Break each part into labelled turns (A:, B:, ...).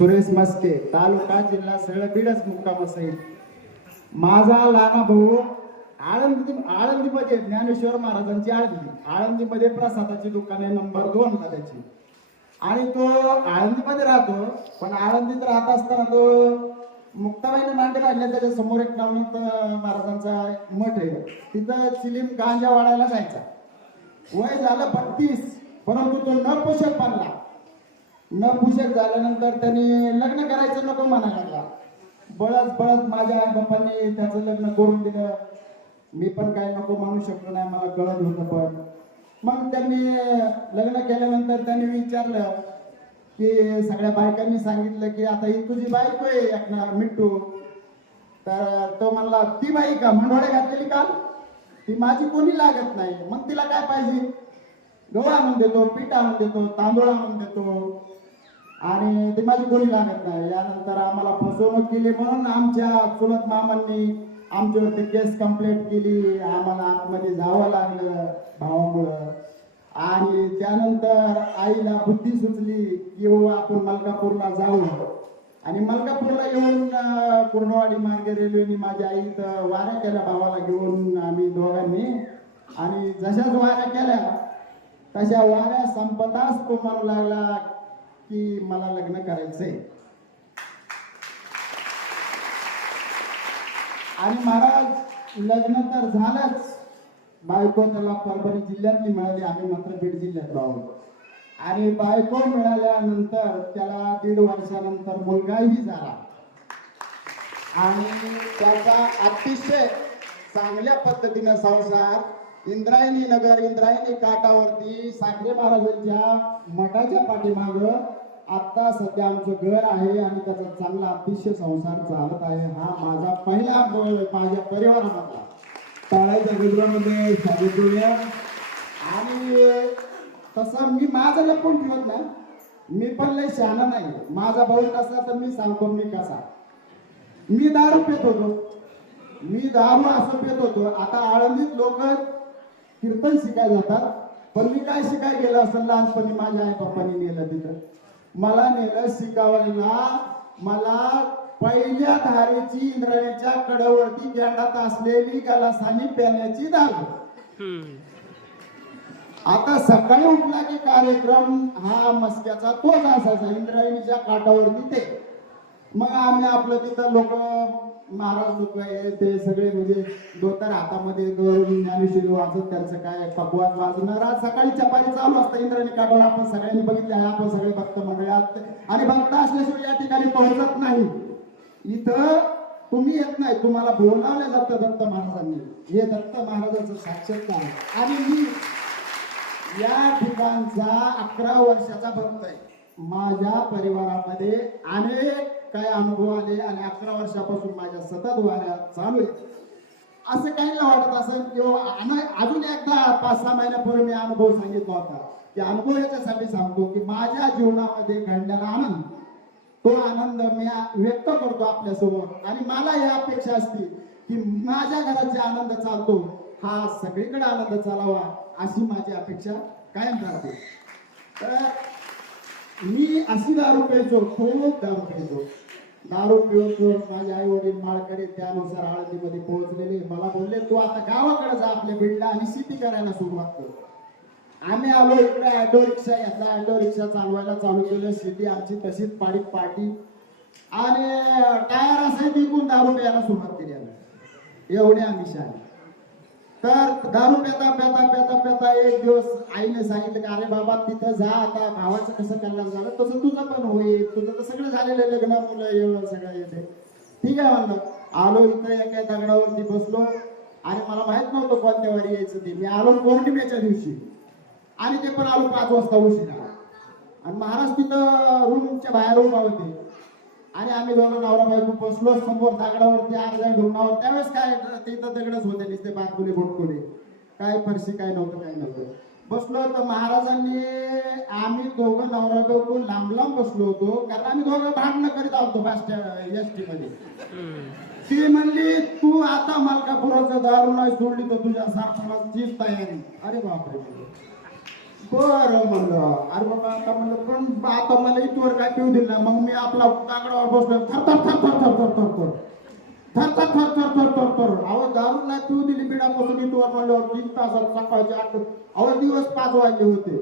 A: सुरेश मस्के तालुका जिल्हा सगळं बीडच मुक्काम असेल. माझा लहाना भाऊ आळंदी आळंदीमध्ये ज्ञानेश्वर महाराजांची आळंदी. आळंदीमध्ये प्रसादाची दुकान आहे नंबर दोन ला त्याची. आणि तो आळंदीमध्ये राहतो पण आळंदीत राहत असताना तो मुक्ताबाईने मांडे काढले त्याच्यासमोर एक नवनीत महाराजांचा मठ आहे. तिथं चिलीम गांजा वाढायला जायचा. वय झालं बत्तीस परंतु तो न पोषक बनला. न झाल्यानंतर त्यांनी लग्न करायचं नको म्हणायला लागला. बळच बळच माझ्या आई बाप्पांनी त्याचं लग्न करून दिलं. मी पण काय नको म्हणू शकलो नाही मला कळत होतं पण. मग त्यांनी लग्न केल्यानंतर त्यांनी विचारलं की सगळ्या बायकांनी सांगितलं की आता ही तुझी बायको आहे एकना मिट्टू तर तो म्हणला ती बाई का? मंडोळे घातलेली काल ती माझी कोणी लागत नाही. मग तिला काय पाहिजे? गहू आणून देतो पीठ आणून देतो तांदूळ आणून देतो. आणि ते माझी कोणी लागत नाही यानंतर आम्हाला फसवणूक केली म्हणून आमच्या चुलत मामांनी आमच्यावरती केस कंप्लेंट केली. आम्हाला आतमध्ये जावं लागलं भावामुळं. आणि त्यानंतर आईला बुद्धी सुचली की हो आपण मलकापूरला जाऊ. आणि मलकापूरला येऊन कुर्णवाडी मार्गे रेल्वेने माझ्या आई तर वाऱ्या केल्या भावाला घेऊन आम्ही दोघांनी. आणि जशाच वाऱ्या केल्या तशा वाऱ्या संपताच तो म्हणू लागला. की मला लग्न करायचंय. आणि महाराज लग्न तर झालंच. बायको त्याला परभणी जिल्ह्यातली मिळाली आम्ही मात्र बीड जिल्ह्यात राहू आणि बायको मिळाल्यानंतर त्याला दीड वर्षानंतर मुलगाही झाला. आणि त्याचा अतिशय चांगल्या पद्धतीनं संसार इंद्रायणी नगर इंद्रायणी काठावरती साखरे महाराजांच्या मठाच्या पाठीमाग आता सध्या आमचं घर आहे आणि त्याचा चांगला अतिशय संसार चालत आहे. हा माझा पहिला माझ्या परिवारामधला. टाळाच्या गुजरामध्ये स्वागत करूया. आणि तसं मी माझं लपून ठेवत नाही. मी पण लय शहाणा नाही. माझा भाऊ कसा तर मी सांगतो मी कसा. मी दारू पित होतो. मी दारू असं पित होतो. आता आळंदीत लोक कीर्तन शिकायला जातात. पण मी काय शिकाय गेलो असं लहानपणी माझ्या आई बाप्पांनी नेलं तिथं. मला नेलं शिकावायला. मला पहिल्या धारेची इंद्रायणीच्या कडावरती गेंडात असलेली गलासानी प्याण्याची दारू आता सकाळी उठला की कार्यक्रम हा मस्क्याचा तोच असायचा इंद्रायणीच्या काठावरती ते. मग आम्ही आपलं तिथं लोक महाराज लोक आहे ते सगळे म्हणजे धोतर हातामध्ये दोन ज्ञानेश्वरी वाजत त्यांचं काय पकवाज वाजणार आज सकाळी चपाती चालू असतं इंद्रानी काढून आपण सगळ्यांनी बघितले आहे आपण सगळे भक्त मंडळात आणि भक्त असल्याशिवाय या ठिकाणी पोहोचत नाही. इथं तुम्ही येत नाही तुम्हाला बोलावलं जातं दत्त महाराजांनी. हे दत्त महाराजांचं आहे. आणि मी या ठिकाणचा अकरा वर्षाचा भक्त आहे. माझ्या परिवारामध्ये अनेक काय अनुभव आले आणि अकरा वर्षापासून माझ्या सतत वाऱ्या चालू आहेत? असं काही नाही वाटत असेल किंवा अजून एकदा पाच सहा महिन्यापूर्वी मी अनुभव सांगितला होता की अनुभव याच्यासाठी सांगतो की माझ्या जीवनामध्ये घडलेला आनंद तो आनंद मी व्यक्त करतो आपल्यासोबत आणि मला ही अपेक्षा असते की माझ्या घरात जे आनंद चालतो हा सगळीकडे आनंद चालावा अशी माझी अपेक्षा कायम राहते. तर मी अशी दारू प्यायचो खूप दारू प्यायचो. दारू पिऊन पिऊन माझे आई वडील माळकडे त्यानुसार हळदीमध्ये पोहोचलेले. मला बोलले तू आता गावाकडे जा आपल्या बीडला आणि शेती करायला सुरुवात कर. आम्ही आलो इकडे ऑटो रिक्षा घेतला. ऑटो रिक्षा चालवायला चालू केलं. शेती आमची तशीच पाडी पाटी आणि टायर असायची विकून दारू प्यायला सुरुवात केली आम्ही. एवढे आम्ही शाळे. तर दारू पेता पेता पेता पेता एक दिवस आईने सांगितलं की अरे बाबा तिथं जा आता भावाचं कसं कल्याण झालं? तसं तुझं पण होईल. तुझं तर सगळं झालेलं लग्न मुलं एवढं सगळं येते. ठीक आहे म्हणलं. आलो इथं एका दगडावरती बसलो. आणि मला माहीत नव्हतं कोणत्या वारी यायचं ते. मी आलो पौर्णिमेच्या दिवशी. आणि ते पण आलो पाच वाजता उशिरा. आणि महाराज तिथं रूमच्या बाहेर उभा होते. आणि आम्ही दोघं नवरा बायको बसलो समोर दगडावरती अर्ध्या ढुंगावर त्यावेळेस काय तिथं दगडच होते नुसते बारकुले बोटकुले. काय फरशी काय नव्हतं काय नव्हतं. बसलो तर महाराजांनी आम्ही दोघं नवरा बायको लांब लांब बसलो होतो कारण आम्ही दोघं भांडणं करीत आहोत बस एस टी मध्ये ती म्हणली तू आता मलकापुराचं दारू नाही सोडली तर तुझ्या सारखाची तयारी अरे बापरे. बरं म्हणलं अरे बाबा आता म्हणलं पण आता मला इथवर काय पिऊ दिलं मग मी आपला काकडावर बसलो थर थर थर थर थर थर थर थर थर थर थर थर थर थर थर अहो दारू नाही पिऊ दिली बिडापासून इथवर म्हणल्यावर तीन तासात सकाळचे आठ अहो दिवस पाच वाजले होते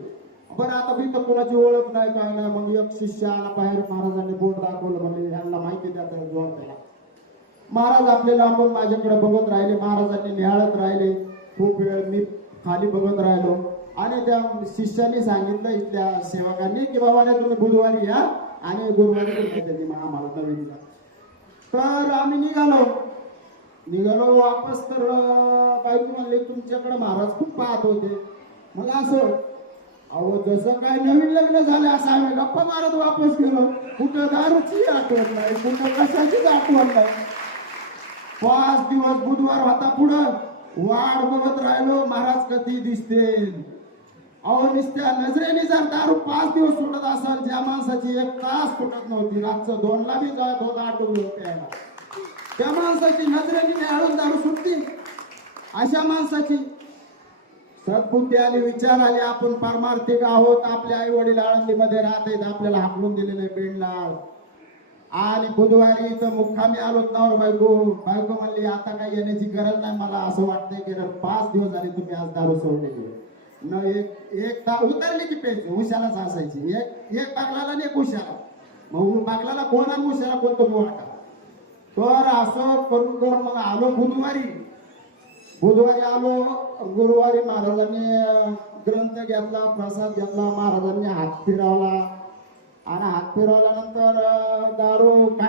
A: बरं आता मी तर कोणाची ओळख नाही काय नाही मग एक शिष्य आला बाहेर महाराजांनी बोर्ड दाखवलं म्हणजे ह्यांना माहिती द्या त्या जोड त्याला महाराज आपले लांबून माझ्याकडे बघत राहिले महाराजांनी निहाळत राहिले खूप वेळ मी खाली बघत राहिलो आणि त्या शिष्याने सांगितलं इथल्या सेवकांनी की बाबा रे तुम्ही बुधवारी या आणि गुरुवारी त्यांनी मला आम्हाला नवीनला तर आम्ही निघालो. निघालो वापस तर अं, बायको म्हणले तुमच्याकडे महाराज खूप पाहत होते. मग असं अहो जसं काय नवीन लग्न झालं असं आम्ही गप्पा मारत वापस गेलो. कुठं दारूची आठवण नाही कुठं कशाचीच आठवण नाही. पाच दिवस बुधवार होता पुढं. वाट बघत राहिलो महाराज कधी दिसते अहो नुसत्या नजरेने जर दारू पाच दिवस सुटत असाल ज्या माणसाची एक तास सुटत नव्हती रातचं दोनला बी जात होता आठवण प्यायला. त्या माणसाची नजरेने निहाळून दारू सुटती. अशा माणसाची सद्बुद्धी आली विचार आले आपण पारमार्थिक आहोत आपले आई वडील आळंदीमध्ये आहेत आपल्याला हाकलून दिलेले बीडला आणि बुधवारी इथं मुक्कामी आलो नवर बायको बायको म्हणली आता काही येण्याची गरज नाही मला असं वाटतंय की पाच दिवस झाले तुम्ही आज दारू सोडलेली न एक एक उतरली की पेन्सिल उशालाच असायची एक एक बागलाला आणि एक उशाला. मग बागलाला कोण आणि उशाला कोण तुम्ही वाटा तर असं करून करून मग आलो बुधवारी. बुधवारी आलो गुरुवारी महाराजांनी ग्रंथ घेतला प्रसाद घेतला महाराजांनी हात फिरवला. आणि हात फिरवल्यानंतर दारू काय?